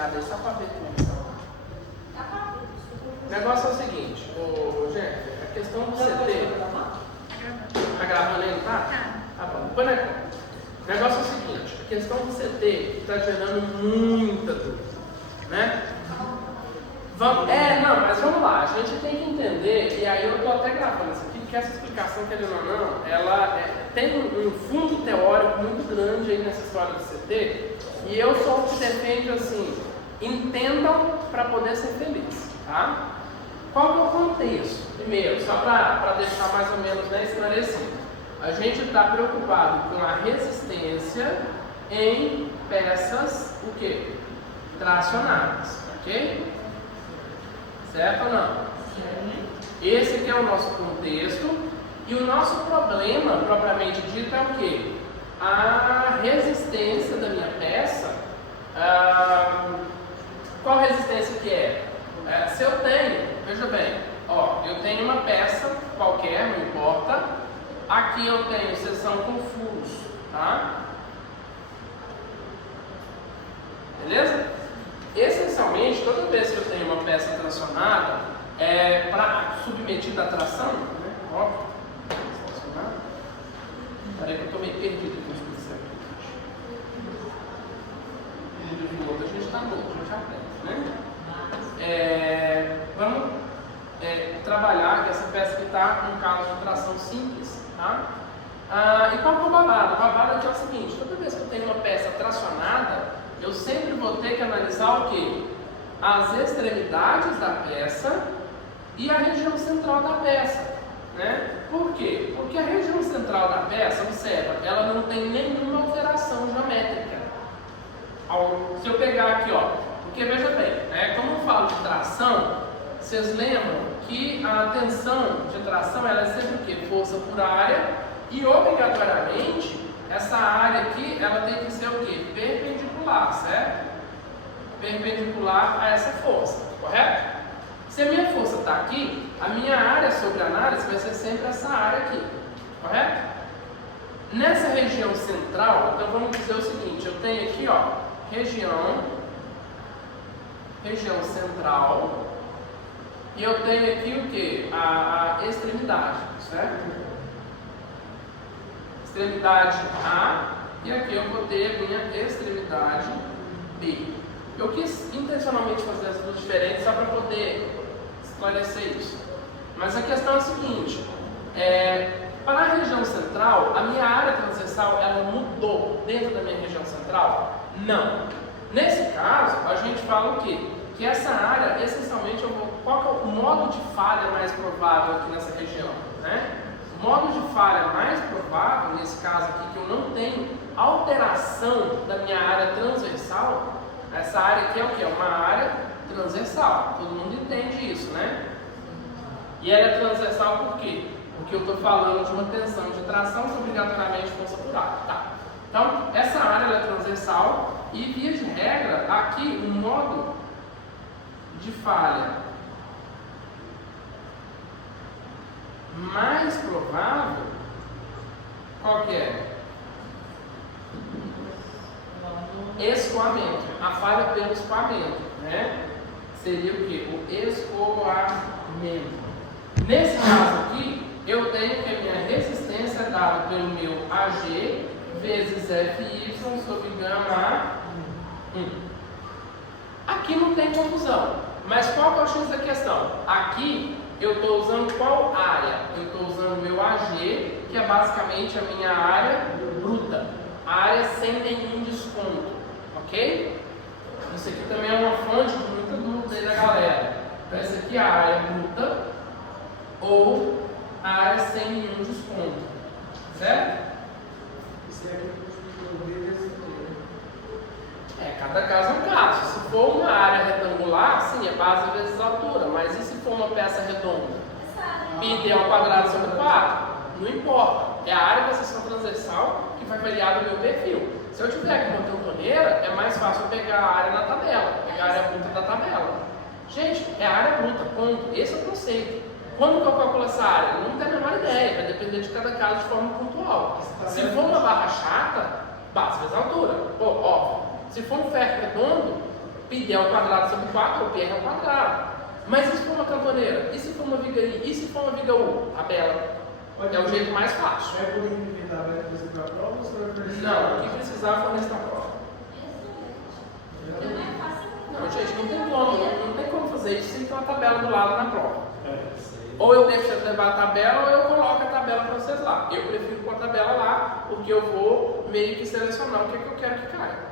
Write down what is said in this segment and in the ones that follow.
ligado aí só para ver como é que são. O negócio é o seguinte, gente, a questão do CT. Tá gravando aí, tá? Tá bom. O negócio é o seguinte, a questão do CT está gerando muita dúvida, né? Mas vamos lá, a gente tem que entender, e aí eu estou até gravando isso aqui, porque essa explicação, querendo ou não, ela tem um fundo teórico muito grande aí nessa história do CT, e eu sou o que defende assim, entendam para poder ser feliz, tá? Qual que é o contexto? Primeiro, só para deixar mais ou menos esclarecido, a gente está preocupado com a resistência em peças, o quê? Tracionadas, ok? Certo ou não? Sim. Esse aqui é o nosso contexto e o nosso problema, propriamente dito, é o quê? A resistência da minha peça. Qual resistência que é? Se eu tenho, veja bem, eu tenho uma peça qualquer, não importa. Aqui eu tenho seção com furos, tá? Beleza? Essencialmente, toda vez que eu tenho uma peça tracionada, submetida à tração, né? Óbvio, tracionada. Peraí que eu estou meio perdido aqui no especial. Um outro a gente está novo, a gente aprende, né? Vamos trabalhar que essa peça que está com um caso de tração simples, tá? E qual que é o babado? O babado aqui é o seguinte, toda vez que eu tenho uma peça tracionada, eu sempre vou ter que analisar o quê? As extremidades da peça e a região central da peça, né? Por quê? Porque a região central da peça, observa, ela não tem nenhuma alteração geométrica. Se eu pegar aqui, porque veja bem, né? Como eu falo de tração, vocês lembram que a tensão de tração ela é sempre o quê? Força por área e obrigatoriamente essa área aqui ela tem que ser o quê? Perpendicular, certo? Perpendicular a essa força, correto? Se a minha força está aqui, a minha área sobre análise vai ser sempre essa área aqui, correto? Nessa região central, então vamos dizer o seguinte, eu tenho aqui, região central, e eu tenho aqui o que? A extremidade, certo? Extremidade A, e aqui eu vou ter a minha extremidade B. Eu quis intencionalmente fazer as duas diferentes só para poder esclarecer isso. Mas a questão é a seguinte, para a região central, a minha área transversal ela mudou dentro da minha região central? Não. Nesse caso, a gente fala o quê? Que essa área, essencialmente, qual que é o modo de falha mais provável aqui nessa região, né? O modo de falha mais provável, nesse caso aqui, que eu não tenho alteração da minha área transversal, essa área aqui é o que? É uma área transversal, todo mundo entende isso, né? E ela é transversal por quê? Porque eu estou falando de uma tensão de tração que obrigatoriamente força por área, tá? Então, essa área ela é transversal e, via de regra, aqui o modo de falha mais provável, qual que é? Escoamento, a falha pelo escoamento, né? Seria o que? O escoamento. Nesse caso aqui, eu tenho que a minha resistência é dada pelo meu AG vezes FY sobre gama A1. Aqui não tem confusão, mas qual que é o X da questão? Aqui eu estou usando qual área? Eu estou usando o meu AG, que é basicamente a minha área bruta, área sem nenhum desconto, ok? Isso aqui também é uma fonte de muita dúvida aí da galera. Então essa aqui é a área bruta ou a área sem nenhum desconto, certo? Isso é aquilo que eu expliquei desse aqui. Cada caso é um caso. Se for uma área retangular, sim, é base vezes altura. Mas e se for uma peça redonda? Πd ao quadrado sobre 4? Não importa. É a área da seção transversal que vai variar do meu perfil. Se eu tiver aqui uma cantoneira, é mais fácil eu pegar a área na tabela, pegar a área bruta da tabela. Gente, é a área bruta, ponto. Esse é o conceito. Como que eu calculo essa área? Não tenho a menor ideia, vai depender de cada caso de forma pontual. Se for uma barra chata, base vezes altura. Óbvio. Se for um ferro redondo, πd ao quadrado sobre 4 ou πr ao quadrado. Mas e se for uma cantoneira? E se for uma viga I? E se for uma viga U? Tabela. É o jeito mais fácil. Vai poder implementar, vai fazer para a prova ou você vai fazer? Não, o que precisar fornecer na prova. Não, gente, não tem como fazer isso sem ter uma tabela do lado na prova. Ou eu deixo vocês levar a tabela ou eu coloco a tabela para vocês lá. Eu prefiro pôr a tabela lá porque eu vou meio que selecionar o que eu quero que caia.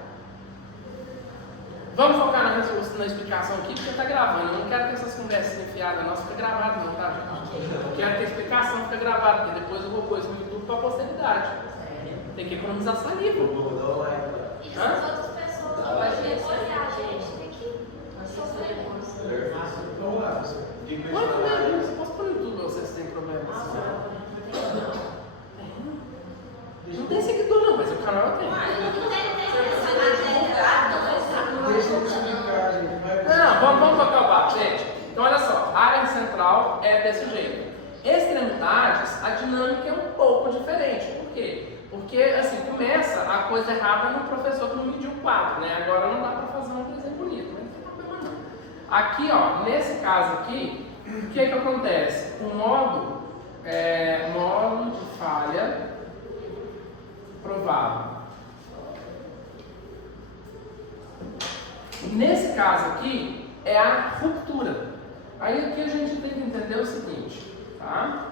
Vamos focar na explicação aqui porque está gravando. Eu não quero que essas conversas enfiadas nossas fiquem gravadas não, tá, gente? Eu quero que a explicação fique gravada, porque depois eu vou pôr isso no YouTube para a posteridade. Tem que economizar saliva. E se as outras pessoas podem depois a gente tem que sofrer. Vamos lá, pessoal. Põe também, você pode pôr no YouTube vocês têm problema. Não tem seguidor não, mas o canal eu tenho. Deixa eu explicar, gente. Não, vamos tocar o barco, gente. Então olha só, a área central é desse jeito. Extremidades, a dinâmica é um pouco diferente. Por quê? Porque assim, começa a coisa errada no professor que não mediu o quadro, né? Agora não dá para fazer um desenho bonito, mas não tem problema não. Aqui, ó, nesse caso aqui, o que acontece? O módulo de falha provável. Nesse caso aqui, é a ruptura. Aí aqui a gente tem que entender o seguinte, tá?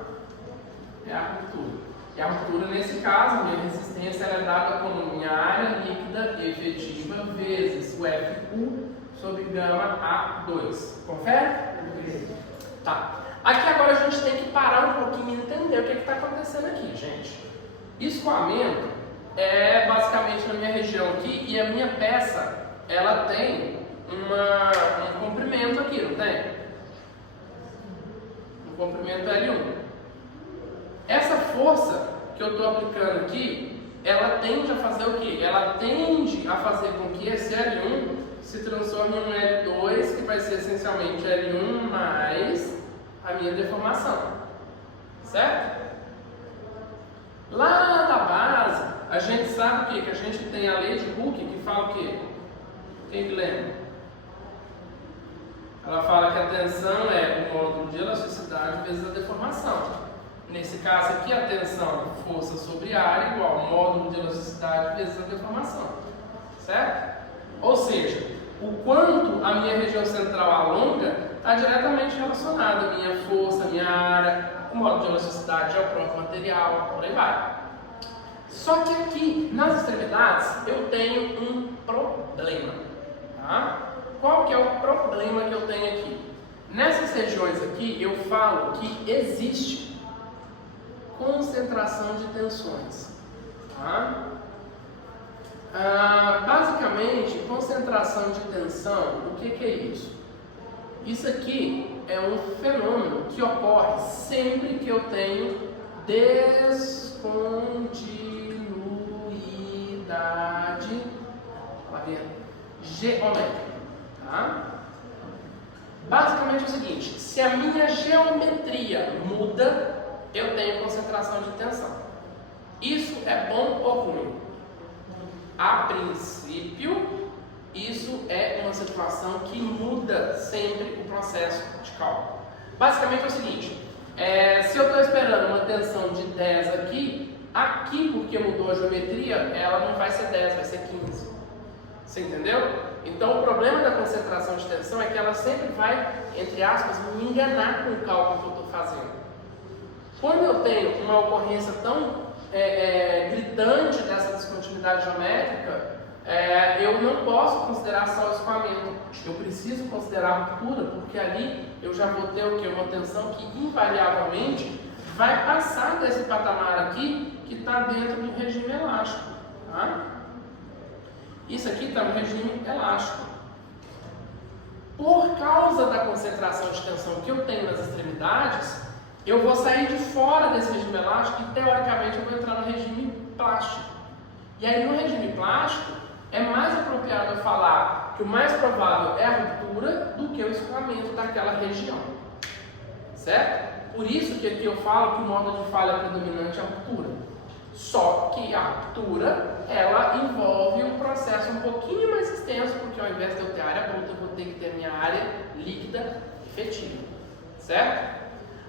É a ruptura. E a ruptura, nesse caso, minha resistência é dada como minha área líquida efetiva vezes o FU sobre gama A2. Confere? Tá. Aqui agora a gente tem que parar um pouquinho e entender o que está acontecendo aqui, gente. Escoamento é basicamente na minha região aqui e a minha peça ela tem um comprimento aqui, não tem? Um comprimento L1. Essa força que eu estou aplicando aqui, ela tende a fazer o quê? Ela tende a fazer com que esse L1 se transforme em um L2, que vai ser essencialmente L1 mais a minha deformação. Certo? Lá da base, a gente sabe o quê? Que a gente tem a lei de Hooke que fala o quê? Quem lembra? Ela fala que a tensão é o módulo de elasticidade vezes a deformação. Nesse caso aqui, a tensão, força sobre área, igual ao módulo de elasticidade vezes a deformação. Certo? Ou seja, o quanto a minha região central alonga está diretamente relacionado à minha força, à minha área, o módulo de elasticidade é o próprio material, por aí vai. Só que aqui, nas extremidades, eu tenho um problema. Tá? Qual que é o problema que eu tenho aqui? Nessas regiões aqui, eu falo que existe concentração de tensões. Tá? Basicamente, concentração de tensão, o que é isso? Isso aqui é um fenômeno que ocorre sempre que eu tenho descontinuidade geométrica. Tá? Basicamente é o seguinte, se a minha geometria muda, eu tenho concentração de tensão. Isso é bom ou ruim? A princípio, isso é uma situação que muda sempre o processo de cálculo. Basicamente é o seguinte, se eu estou esperando uma tensão de 10 aqui, porque mudou a geometria, ela não vai ser 10, vai ser 15. Você entendeu? Então o problema da concentração de tensão é que ela sempre vai, entre aspas, me enganar com o cálculo que eu estou fazendo. Quando eu tenho uma ocorrência tão gritante dessa descontinuidade geométrica, eu não posso considerar só o escoamento. Eu preciso considerar a ruptura, porque ali eu já vou ter o quê? Uma tensão que invariavelmente vai passar desse patamar aqui que está dentro do regime elástico. Tá? Isso aqui está no regime elástico. Por causa da concentração de tensão que eu tenho nas extremidades, eu vou sair de fora desse regime elástico e teoricamente eu vou entrar no regime plástico. E aí no regime plástico é mais apropriado eu falar que o mais provável é a ruptura do que o escoamento daquela região. Certo? Por isso que aqui eu falo que o módulo de falha predominante é a ruptura. Só que a ruptura, ela envolve um processo um pouquinho mais extenso, porque ao invés de eu ter área bruta, eu vou ter que ter minha área líquida efetiva. Certo?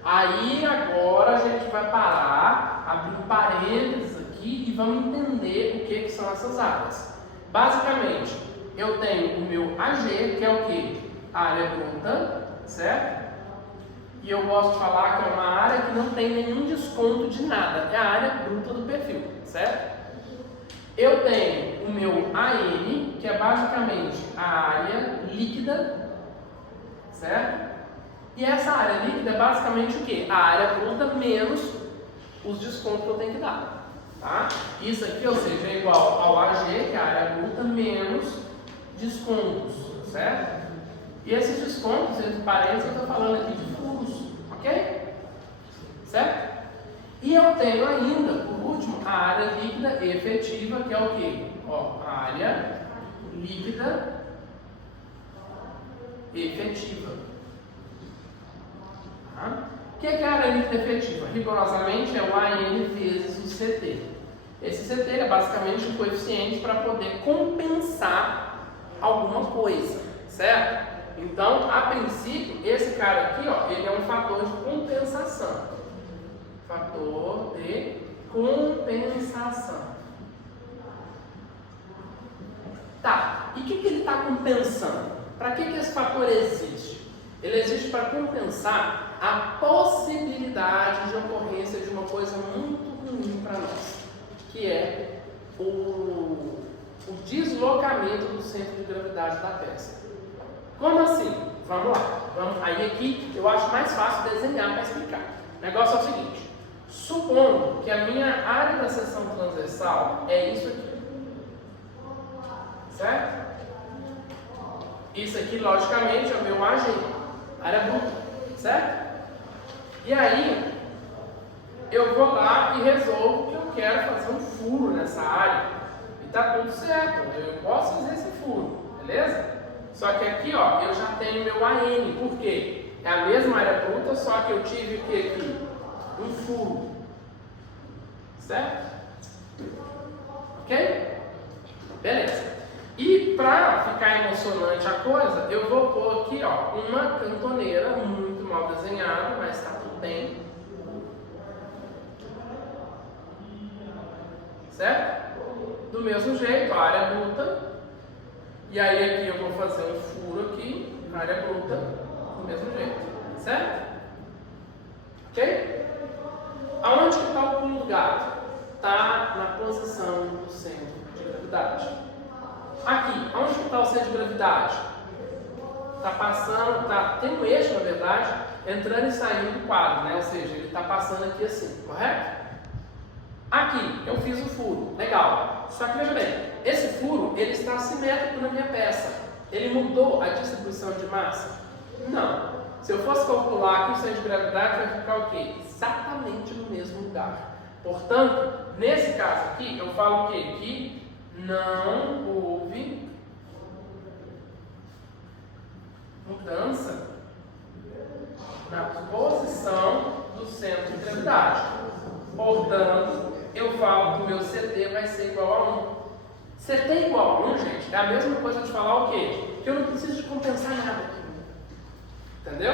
Aí agora a gente vai parar, abrir um parênteses aqui e vamos entender o que são essas áreas. Basicamente, eu tenho o meu AG, que é o que? A área bruta, certo? E eu gosto de falar que é uma área que não tem nenhum desconto de nada, é a área bruta do perfil, certo? Eu tenho o meu AN, que é basicamente a área líquida, certo? E essa área líquida é basicamente o quê? A área bruta menos os descontos que eu tenho que dar, tá? Isso aqui, ou seja, é igual ao AG, que é a área bruta, menos descontos, certo? E esses descontos, entre parênteses, eu estou falando aqui de furos, ok? Certo? E eu tenho ainda, por último, a área líquida efetiva, que é o quê? Ó, a área líquida efetiva. Tá? O que é a área líquida efetiva? Rigorosamente é o AN vezes o CT. Esse CT é basicamente um coeficiente para poder compensar alguma coisa, certo? Então, a princípio, esse cara aqui, ó, ele é um fator de compensação. Fator de compensação. Tá, e o que ele está compensando? Para que esse fator existe? Ele existe para compensar a possibilidade de ocorrência de uma coisa muito ruim para nós, que é o deslocamento do centro de gravidade da peça. Como assim? Vamos lá. Aí aqui eu acho mais fácil desenhar para explicar. O negócio é o seguinte. Supondo que a minha área da seção transversal é isso aqui. Certo? Isso aqui, logicamente, é o meu AG. Área bruta. Certo? E aí, eu vou lá e resolvo que eu quero fazer um furo nessa área. E tá tudo certo. Eu posso fazer esse furo. Beleza? Só que aqui, ó, eu já tenho meu AN, por quê? É a mesma área bruta, só que eu tive o que aqui? Um furo. Certo? Ok? Beleza. E para ficar emocionante a coisa, eu vou pôr aqui, ó, uma cantoneira muito mal desenhada, mas tá tudo bem. Certo? Do mesmo jeito, a área bruta. E aí aqui eu vou fazer um furo aqui, área bruta, do mesmo jeito, certo? Ok? Aonde que está o pulo do gato? Está na posição do centro de gravidade. Aqui, aonde que está o centro de gravidade? Está passando, tem um eixo, na verdade, entrando e saindo do quadro, né? Ou seja, ele está passando aqui assim, correto? Aqui, eu fiz o furo, legal. Só que veja bem, esse furo, ele está simétrico na minha peça. Ele mudou a distribuição de massa? Não. Se eu fosse calcular aqui o centro de gravidade, vai ficar o quê? Exatamente no mesmo lugar. Portanto, nesse caso aqui, eu falo o quê? Que não houve mudança na posição do centro de gravidade. Portanto, eu falo que o meu CT vai ser igual a 1. CT igual a 1, gente, é a mesma coisa de falar o quê? Que eu não preciso de compensar nada aqui. Entendeu?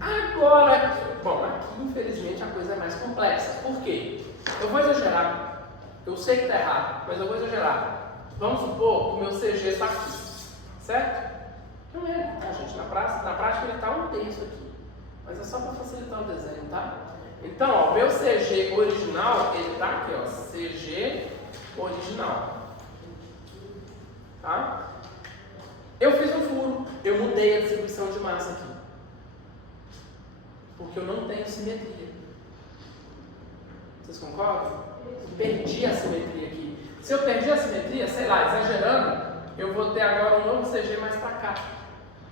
Agora, bom, aqui infelizmente a coisa é mais complexa. Por quê? Eu vou exagerar. Eu sei que está errado, mas eu vou exagerar. Vamos supor que o meu CG está aqui. Certo? Não é, tá, gente? Na prática ele está um terço aqui. Mas é só para facilitar o desenho, tá? Então, ó, o meu CG original, ele está aqui, ó, CG original. Tá? Eu fiz um furo, eu mudei a distribuição de massa aqui. Porque eu não tenho simetria. Vocês concordam? Eu perdi a simetria aqui. Se eu perdi a simetria, sei lá, exagerando, eu vou ter agora um novo CG mais para cá.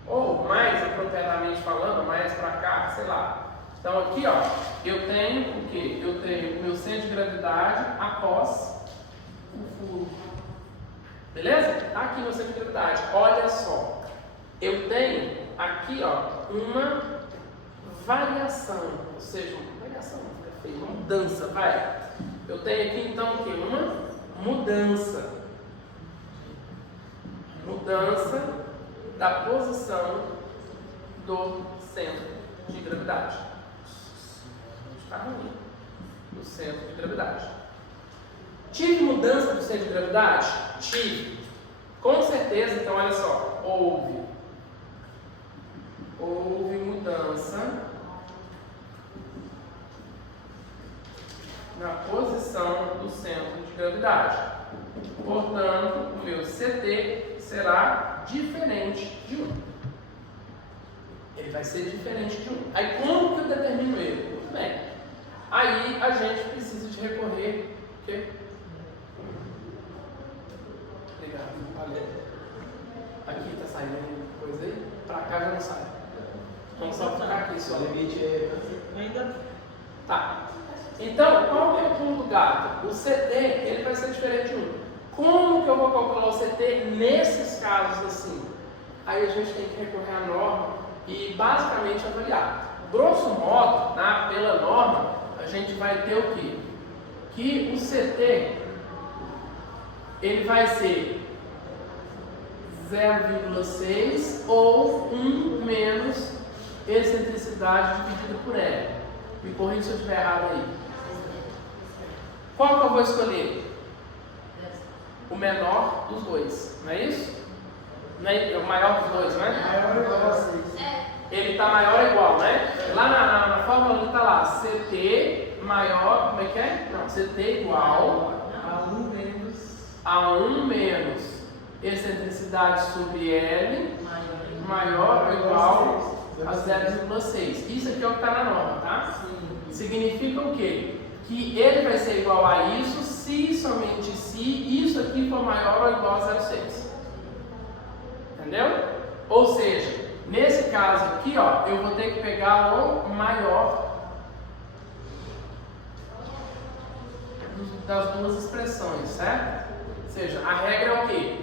Ou mais apropriadamente falando, mais para cá, sei lá. Então aqui, ó, eu tenho o quê? Eu tenho o meu centro de gravidade após o furo. Beleza? Tá aqui meu centro de gravidade. Olha só. Eu tenho aqui, ó, uma variação. Ou seja, uma variação, não fica feio, uma mudança, vai. Eu tenho aqui então o quê? Uma mudança. mudança da posição do centro de gravidade. Está ruim. Do centro de gravidade. Tive mudança do centro de gravidade? Tive. Com certeza, então olha só, houve mudança na posição do centro de gravidade. Portanto, o meu CT será diferente de 1. Ele vai ser diferente de 1. Aí como que eu determino ele? Muito bem. Aí a gente precisa de recorrer o quê? Obrigado, valeu. Aqui tá saindo coisa aí? Pra cá já não sai. Vamos só ficar aqui só. O limite é ainda. Tá. Então, qual que é o pulo do gato? O CT, ele vai ser diferente de 1. Como que eu vou calcular o CT nesses casos assim? Aí a gente tem que recorrer à norma e basicamente avaliar. Grosso modo, pela norma, a gente vai ter o quê? Que o CT, ele vai ser 0,6 ou 1 menos excentricidade dividido por L. Me corrija se eu estiver errado aí. Qual que eu vou escolher? O menor dos dois, não é isso? Não é o maior dos dois, né? Maior ou igual a 6. Ele está maior ou igual, né? Lá na fórmula está lá, CT maior, como é que é? Não, CT igual a 1 menos excentricidade sobre L maior ou igual a 0,6. Isso aqui é o que está na norma, tá? Sim. Significa o quê? Que ele vai ser igual a isso se somente se isso aqui for maior ou igual a 0,6. Entendeu? Ou seja, nesse caso aqui, ó, eu vou ter que pegar o maior das duas expressões, certo? Ou seja, a regra é o quê?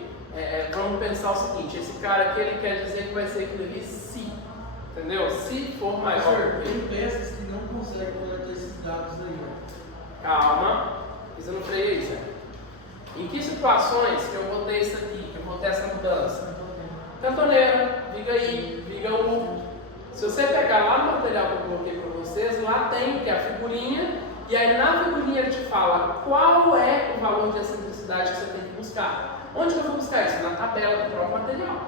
Vamos pensar o seguinte, esse cara aqui ele quer dizer que vai ser aquilo ali se, entendeu? Se for maior. Tem peças que não conseguem coletar esses dados aí, ó. Calma, isso eu não freio isso. Em que situações que eu vou ter isso aqui, que eu vou ter essa mudança? Cantoneira, viga I, viga U. Se você pegar lá no material que eu coloquei para vocês, lá tem que é a figurinha, e aí na figurinha ele te fala qual é o valor de excentricidade que você tem que buscar. Onde que eu vou buscar isso? Na tabela do próprio material,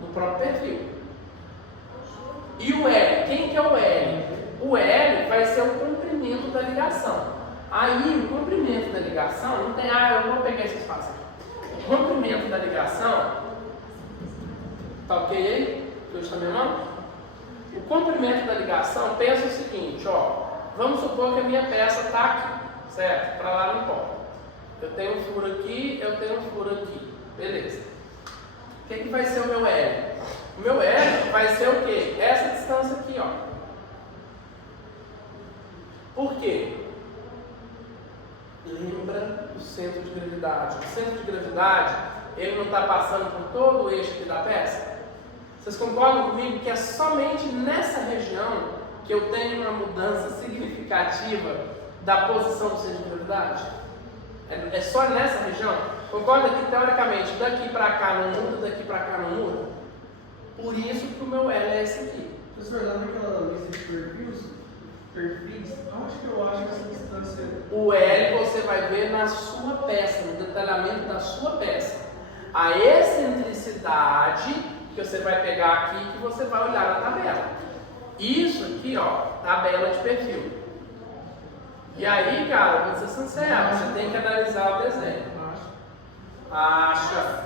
no próprio perfil. E o L, quem que é o L? O L vai ser o comprimento da ligação. Aí o comprimento da ligação, não tem, eu vou pegar esse espaço aqui. O comprimento da ligação, tá ok aí? Eu estou minha mão? O comprimento da ligação, pensa o seguinte, ó. Vamos supor que a minha peça está aqui, certo? Para lá não importa. Eu tenho um furo aqui, eu tenho um furo aqui. Beleza. O que vai ser o meu L? O meu L vai ser o quê? Essa distância aqui, ó. Por quê? Lembra o centro de gravidade. O centro de gravidade, ele não está passando por todo o eixo aqui da peça? Vocês concordam comigo que é somente nessa região que eu tenho uma mudança significativa da posição do centro de gravidade? É só nessa região? Concorda que, teoricamente, daqui para cá não muda, daqui para cá não muda? Por isso que o meu L é esse aqui. Professor, lá naquela lista de perfis, onde que eu acho essa distância? O L você vai ver na sua peça, no detalhamento da sua peça. A excentricidade que você vai pegar aqui, que você vai olhar na tabela. Isso aqui, ó, tabela de perfil. E aí, cara, vou ser sincero, você tem que analisar o desenho. Acha.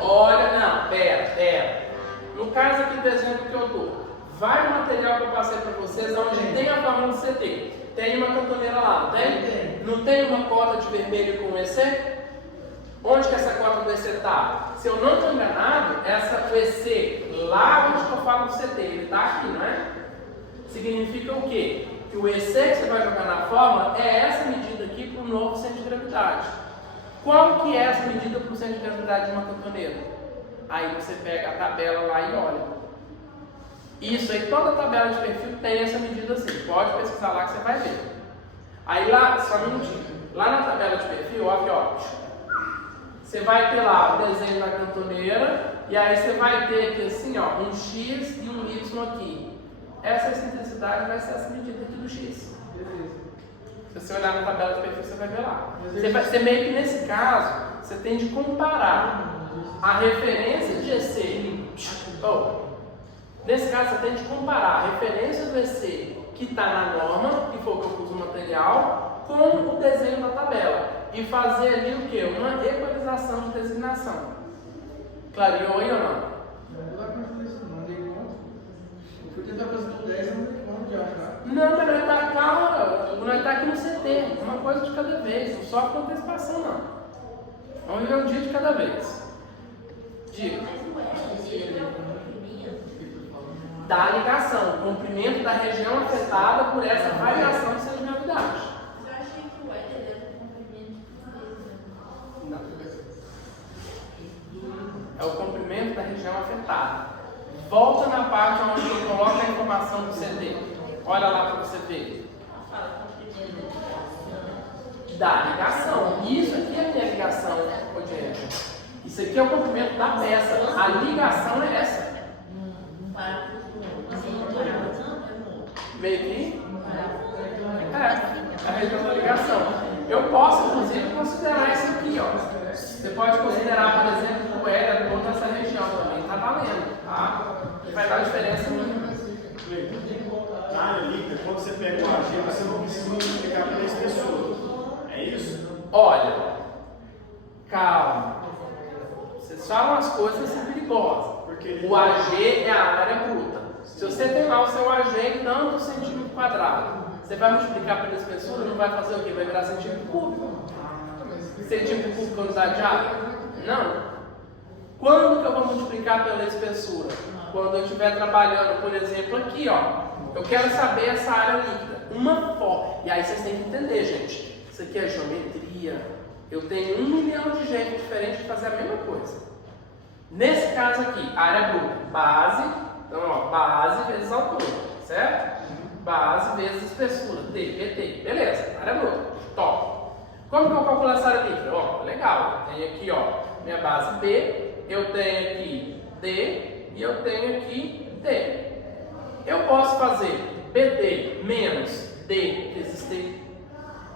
Olha, não, pera. No caso aqui do exemplo que eu dou, vai o material que eu passei para vocês, onde tem a fórmula do CT. Tem uma cantoneira lá, não tem? Não tem uma cota de vermelho com EC? Onde que essa cota do EC está? Se eu não estou enganado, o EC, lá onde eu falo do CT, ele está aqui, não é? Significa o quê? Que o EC que você vai jogar na fórmula é essa medida aqui para o novo centro de gravidade. Qual que é essa medida para o centro de gravidade de uma cantoneira? Aí você pega a tabela lá e olha. Isso aí, toda tabela de perfil tem essa medida assim. Pode pesquisar lá que você vai ver. Aí lá, só um minutinho. Lá na tabela de perfil, ó, aqui, ó. Você vai ter lá o desenho da cantoneira, e aí você vai ter aqui assim, ó, um X e um Y aqui. Essa excentricidade vai ser essa medida aqui do X. Se você olhar na tabela de perfil, você vai ver lá. Você meio que nesse caso, você tem de comparar a referência de EC. Nesse caso, você tem de comparar a referência do EC que está na norma, que foi o que eu pus no material, com o desenho da tabela. E fazer ali o quê? Uma equalização de designação. Clareou aí ou não? Não dei conta. Eu fui tentar fazer o 10 e não dei conta de achar. Não, mas nós tá calma, nós tá aqui no CT, uma coisa de cada vez, não sofre com antecipação não. Vamos viver um dia de cada vez. Diga. Da ligação, o comprimento da região afetada por essa variação de sedimentalidade. Eu achei que o Éder era o comprimento de Não. É o comprimento da região afetada. Volta na parte onde eu coloco a informação do CD. Olha lá para você ver. Da ligação. Isso aqui é a minha ligação, Odiente. Isso aqui é o comprimento da peça. A ligação é essa. Veio aqui? É a região da ligação. Eu posso, inclusive, considerar isso aqui, ó. Você pode considerar, por exemplo, que o L é toda essa região também. Está valendo, tá? E vai dar diferença mínima. Na área líquida, quando você pega o AG, você não precisa multiplicar pela espessura. É isso? Olha, calma. Vocês falam as coisas assim perigosas. Porque o AG é a área bruta. Se você tem lá o seu AG em tanto centímetro quadrado, você vai multiplicar pela espessura, não vai fazer o quê? Vai virar centímetro cúbico. Centímetro cúbico é unidade de área? Não. Quando que eu vou multiplicar pela espessura? Quando eu estiver trabalhando, por exemplo, aqui, ó. Eu quero saber essa área líquida. Uma forma. E aí vocês têm que entender, gente. Isso aqui é geometria. Eu tenho 1 milhão de jeitos diferentes de fazer a mesma coisa. Nesse caso aqui, área bruta, base. Então, ó, base vezes altura, certo? Base vezes espessura, T, PT. Beleza, área bruta. Top. Como que eu calculo essa área líquida? Ó, legal. Eu tenho aqui, ó, minha base B. Eu tenho aqui D. E eu tenho aqui D. Eu posso fazer BD menos D vezes T.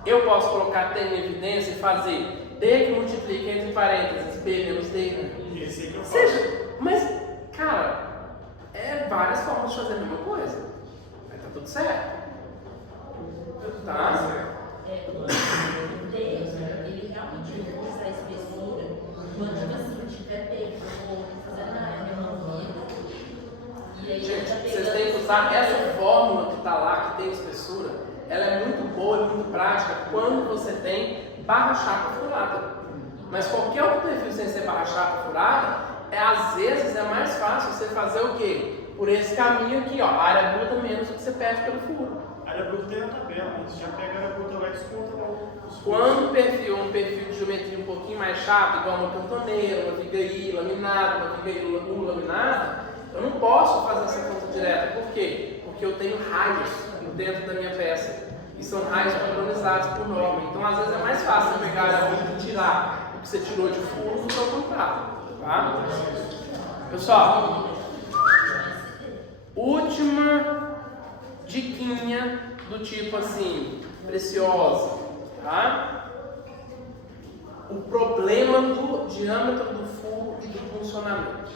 Eu posso colocar T em evidência e fazer D que multiplica entre parênteses B menos D. Esse que eu faço. Seja, mas, cara, é várias formas de fazer a mesma coisa. Aí tá tudo certo. Tá? Ele realmente usa a espessura quando assim tiver pego ou fazendo na área e aí gente, vocês têm que usar essa fórmula que está lá, que tem espessura. Ela é muito boa e muito prática quando você tem barra chapa furada. Mas qualquer outro perfil sem ser barra chapa furada, às vezes é mais fácil você fazer o quê? Por esse caminho aqui, ó, a área bruta menos o que você perde pelo furo. A área bruta tem na tabela, você já pega a área bruta lá e desconta lá. Quando o perfil é um perfil de geometria um pouquinho mais chato, igual uma cantoneira, uma viga I laminada, uma viga U laminada, eu não posso fazer essa conta direta. Por quê? Porque eu tenho raios dentro da minha peça. E são raios padronizados por norma. Então, às vezes, é mais fácil você pegar a área e tirar o que você tirou de furo do que ao contrário. Tá? Pessoal, última diquinha do tipo assim, preciosa. Tá? O problema do diâmetro do furo e do funcionamento.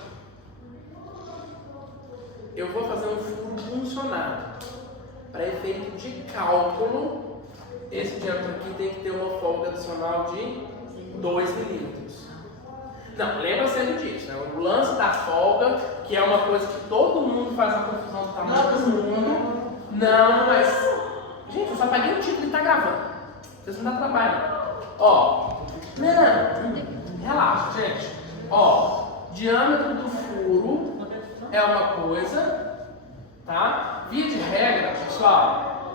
Eu vou fazer um furo funcionado. Para efeito de cálculo, esse diâmetro aqui tem que ter uma folga adicional de 2 milímetros. Não, lembra sempre disso, né? O lance da folga, que é uma coisa que todo mundo faz a confusão do tamanho do mundo. Não, mas... Gente, eu só paguei o título e tá gravando. Vocês não dão trabalho. Ó, não, relaxa, gente. Ó, diâmetro do furo é uma coisa, tá? Via de regra, pessoal,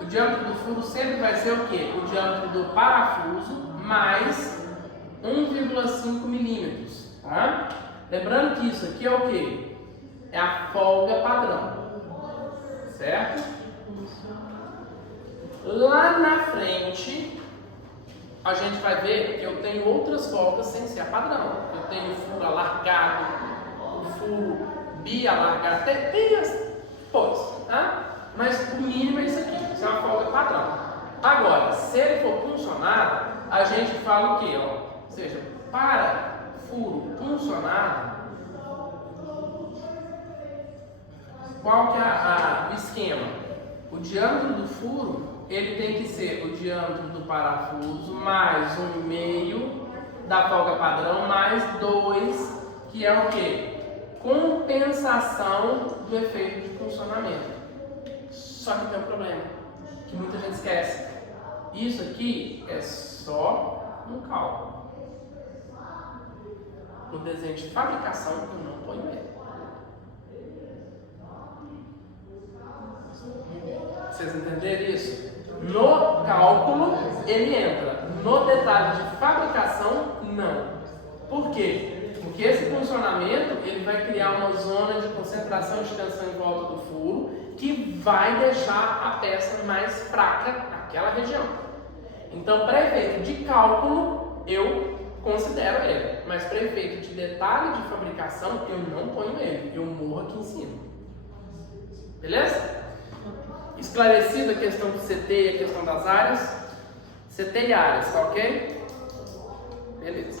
o diâmetro do furo sempre vai ser o quê? O diâmetro do parafuso mais 1,5 milímetros, tá? Lembrando que isso aqui é o quê? É a folga padrão, certo? Lá na frente, a gente vai ver que eu tenho outras folgas sem ser a padrão. Eu tenho furo alargado, o furo bialargado, tem as coisas, tá? Mas o mínimo é isso aqui, isso é uma folga padrão. Agora, se ele for puncionado, a gente fala o quê? Ó? Ou seja, para furo puncionado, qual que é o esquema? O diâmetro do furo, ele tem que ser o diâmetro do parafuso mais 1,5 da folga padrão mais 2, que é o quê? Compensação do efeito de funcionamento. Só que tem um problema, que muita gente esquece. Isso aqui é só um cálculo. No desenho de fabricação eu não ponho ele. Vocês entenderam isso? No cálculo ele entra, no detalhe de fabricação não. Por quê? Porque esse funcionamento ele vai criar uma zona de concentração de tensão em volta do furo que vai deixar a peça mais fraca naquela região. Então, para efeito de cálculo eu considero ele, mas para efeito de detalhe de fabricação eu não ponho ele, eu morro aqui em cima. Beleza? Esclarecida a questão do CT e a questão das áreas? CT e áreas, tá ok? Beleza.